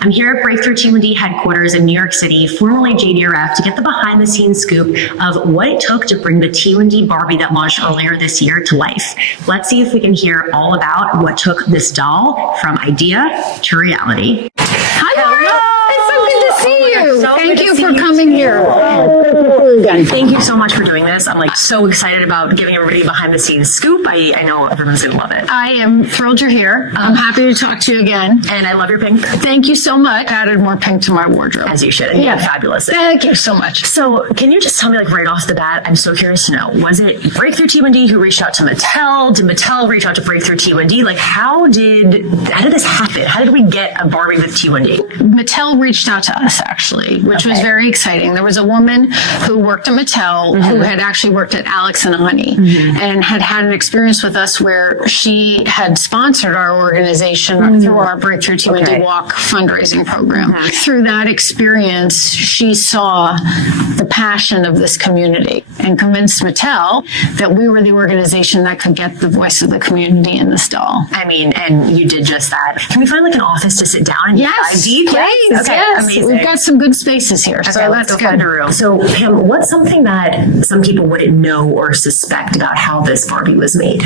I'm here at Breakthrough T1D headquarters in New York City, formerly JDRF, to get the behind-the-scenes scoop of what it took to bring the T1D Barbie that launched earlier this year to life. Let's see if we can hear all about what took this doll from idea to reality. Hi, Laura. It's so good to see you. Thank you for coming here. Thank you so much for doing this. I'm so excited about giving everybody a behind-the-scenes scoop. I know everyone's going to love it. I am thrilled you're here. I'm happy to talk to you again. And I love your pink. Thank you so much. Added more pink to my wardrobe. As you should. Yeah, fabulous. Thank you so much. So can you just tell me right off the bat, I'm so curious to know, was it Breakthrough T1D who reached out to Mattel? Did Mattel reach out to Breakthrough T1D? How did this happen? How did we get a Barbie with T1D? Mattel reached out to us, actually, which was very exciting. There was a woman who worked at Mattel who had actually worked at Alex and Ani and had an experience with us where she had sponsored our organization through our Breakthrough T1D Walk fundraising program. Through that experience, she saw the passion of this community and convinced Mattel that we were the organization that could get the voice of the community in this doll. And you did just that. Can we find an office to sit down and dive deep? Please, okay, yes. amazing. We've got some good spaces here, so let's that's go find a good. room. So Pam, what's something that some people wouldn't know or suspect about how this Barbie was made?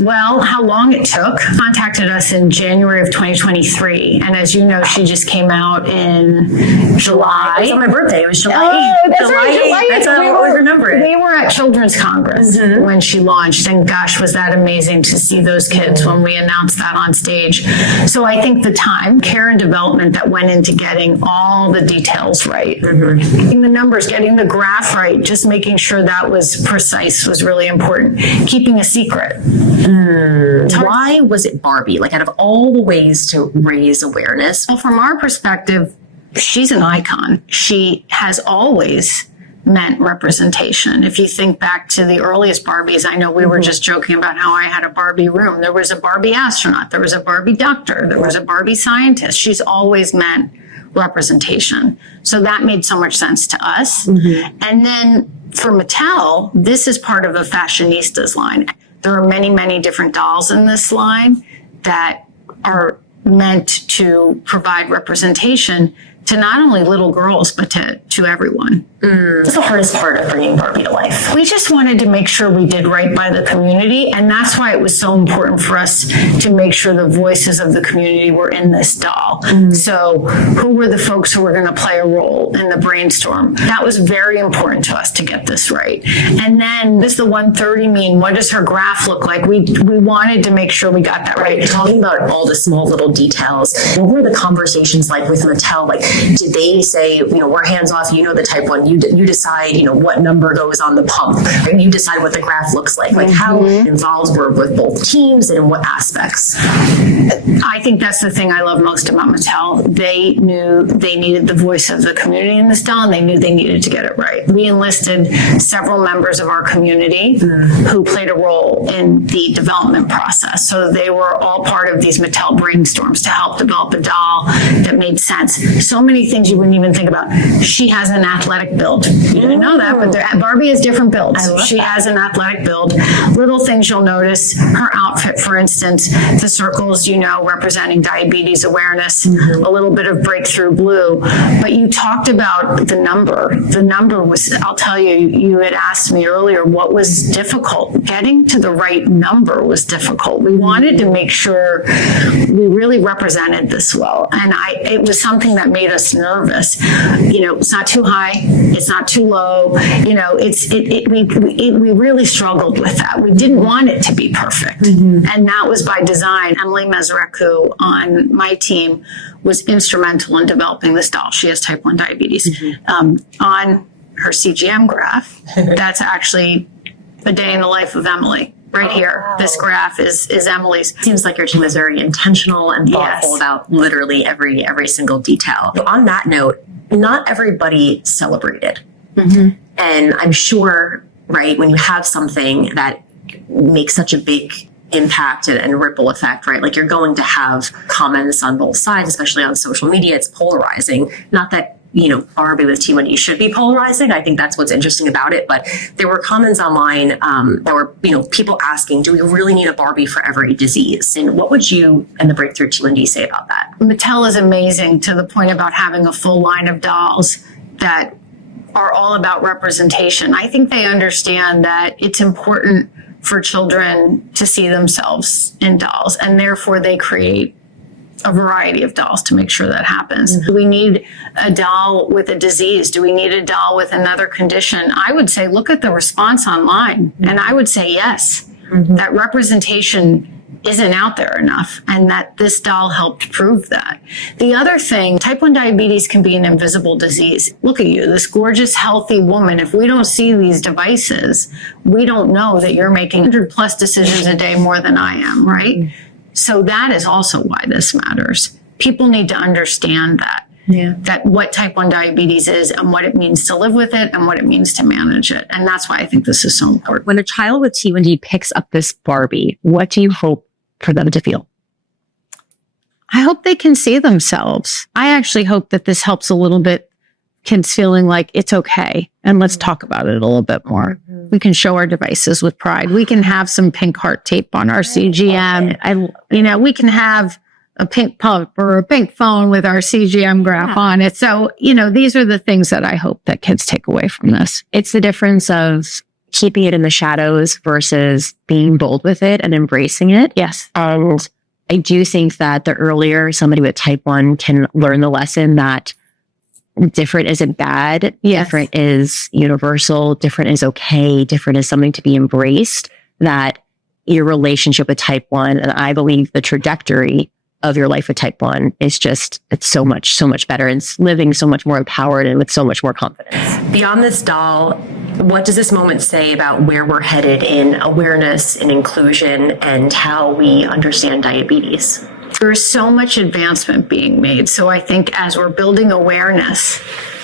Well, how long it took. Contacted us in January of 2023, and as you know, she just came out in July. It was on my birthday. It was July 8th. Oh, that's right, July 8th. That's how I always remember it. We were at Children's Congress when she launched, and gosh, was that amazing to see those kids when we announced that on stage. So I think the time, care, and development that went into getting all the details right, getting the numbers, getting the graph right, just making sure that was precise was really important. Keeping a secret. Why was it Barbie? Out of all the ways to raise awareness? Well, from our perspective, she's an icon. She has always meant representation. If you think back to the earliest Barbies, I know we were just joking about how I had a Barbie room. There was a Barbie astronaut. There was a Barbie doctor. There was a Barbie scientist. She's always meant representation. So that made so much sense to us. And then for Mattel, this is part of a fashionistas line. There are many, many different dolls in this line that are meant to provide representation to not only little girls, but to everyone. What's the hardest part of bringing Barbie to life? We just wanted to make sure we did right by the community, and that's why it was so important for us to make sure the voices of the community were in this doll. So who were the folks who were going to play a role in the brainstorm? That was very important to us to get this right. And then does the 130 mean? What does her graph look like? We wanted to make sure we got that right. Talking about all the small little details, what were the conversations like with Mattel? Did they say, we're hands off, the type 1, you decide, what number goes on the pump, and you decide what the graph looks like? How involved were with both teams and in what aspects? I think that's the thing I love most about Mattel. They knew they needed the voice of the community in this doll, and they knew they needed to get it right. We enlisted several members of our community who played a role in the development process. So they were all part of these Mattel brainstorms to help develop a doll that made sense. So many things you wouldn't even think about. She has an athletic build. You didn't know that, but Barbie has different builds. She has an athletic build. Little things you'll notice, her outfit, for instance, the circles, representing diabetes awareness, a little bit of breakthrough blue. But you talked about the number. The number was, I'll tell you, you had asked me earlier, what was difficult? Getting to the right number was difficult. We wanted to make sure we really represented this well. And it was something that made us nervous. It's not too high. It's not too low. We really struggled with that. We didn't want it to be perfect. And that was by design. Emily Mesreku on my team was instrumental in developing this doll. She has type 1 diabetes. On her CGM graph, that's actually a day in the life of Emily. Right here, this graph is Emily's. Seems like your team is very intentional and thoughtful about literally every single detail. So on that note, not everybody celebrated. And I'm sure, when you have something that makes such a big impact and ripple effect, you're going to have comments on both sides, especially on social media. It's polarizing. Not that Barbie with T1D should be polarizing. I think that's what's interesting about it. But there were comments online that were, people asking, do we really need a Barbie for every disease? And what would you and the Breakthrough T1D say about that? Mattel is amazing to the point about having a full line of dolls that are all about representation. I think they understand that it's important for children to see themselves in dolls, and therefore they create a variety of dolls to make sure that happens. Mm-hmm. Do we need a doll with a disease? Do we need a doll with another condition? I would say look at the response online, and I would say yes, that representation isn't out there enough, and that this doll helped prove that. The other thing, type 1 diabetes can be an invisible disease. Look at you, this gorgeous, healthy woman. If we don't see these devices, we don't know that you're making 100 plus decisions a day more than I am, right? So that is also why this matters. People need to understand that. Yeah. That what type 1 diabetes is and what it means to live with it and what it means to manage it. And that's why I think this is so important. When a child with T1D picks up this Barbie, what do you hope for them to feel? I hope they can see themselves. I actually hope that this helps a little bit kids feeling like it's okay. And let's talk about it a little bit more. We can show our devices with pride. We can have some pink heart tape on our CGM. We can have a pink pump or a pink phone with our CGM graph on it. So, these are the things that I hope that kids take away from this. It's the difference of keeping it in the shadows versus being bold with it and embracing it. Yes. And I do think that the earlier somebody with type 1 can learn the lesson that different isn't bad, different is universal, different is okay, different is something to be embraced, that your relationship with type 1, and I believe the trajectory of your life with type 1 is it's so much better, and it's living so much more empowered and with so much more confidence. Beyond this doll, what does this moment say about where we're headed in awareness and inclusion and how we understand diabetes? There's so much advancement being made. So I think as we're building awareness,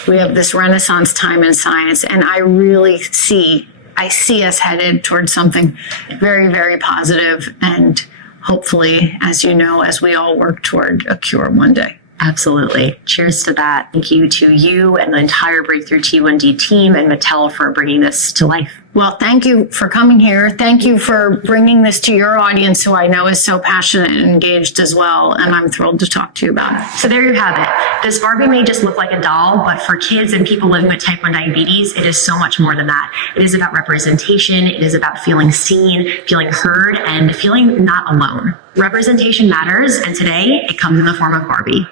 we have this renaissance time in science, and I really see us headed towards something very, very positive, and hopefully, as you know, as we all work toward a cure one day. Absolutely. Cheers to that. Thank you to you and the entire Breakthrough T1D team and Mattel for bringing this to life. Well, thank you for coming here. Thank you for bringing this to your audience, who I know is so passionate and engaged as well. And I'm thrilled to talk to you about it. So there you have it. This Barbie may just look like a doll, but for kids and people living with type 1 diabetes, it is so much more than that. It is about representation. It is about feeling seen, feeling heard, and feeling not alone. Representation matters, and today it comes in the form of Barbie.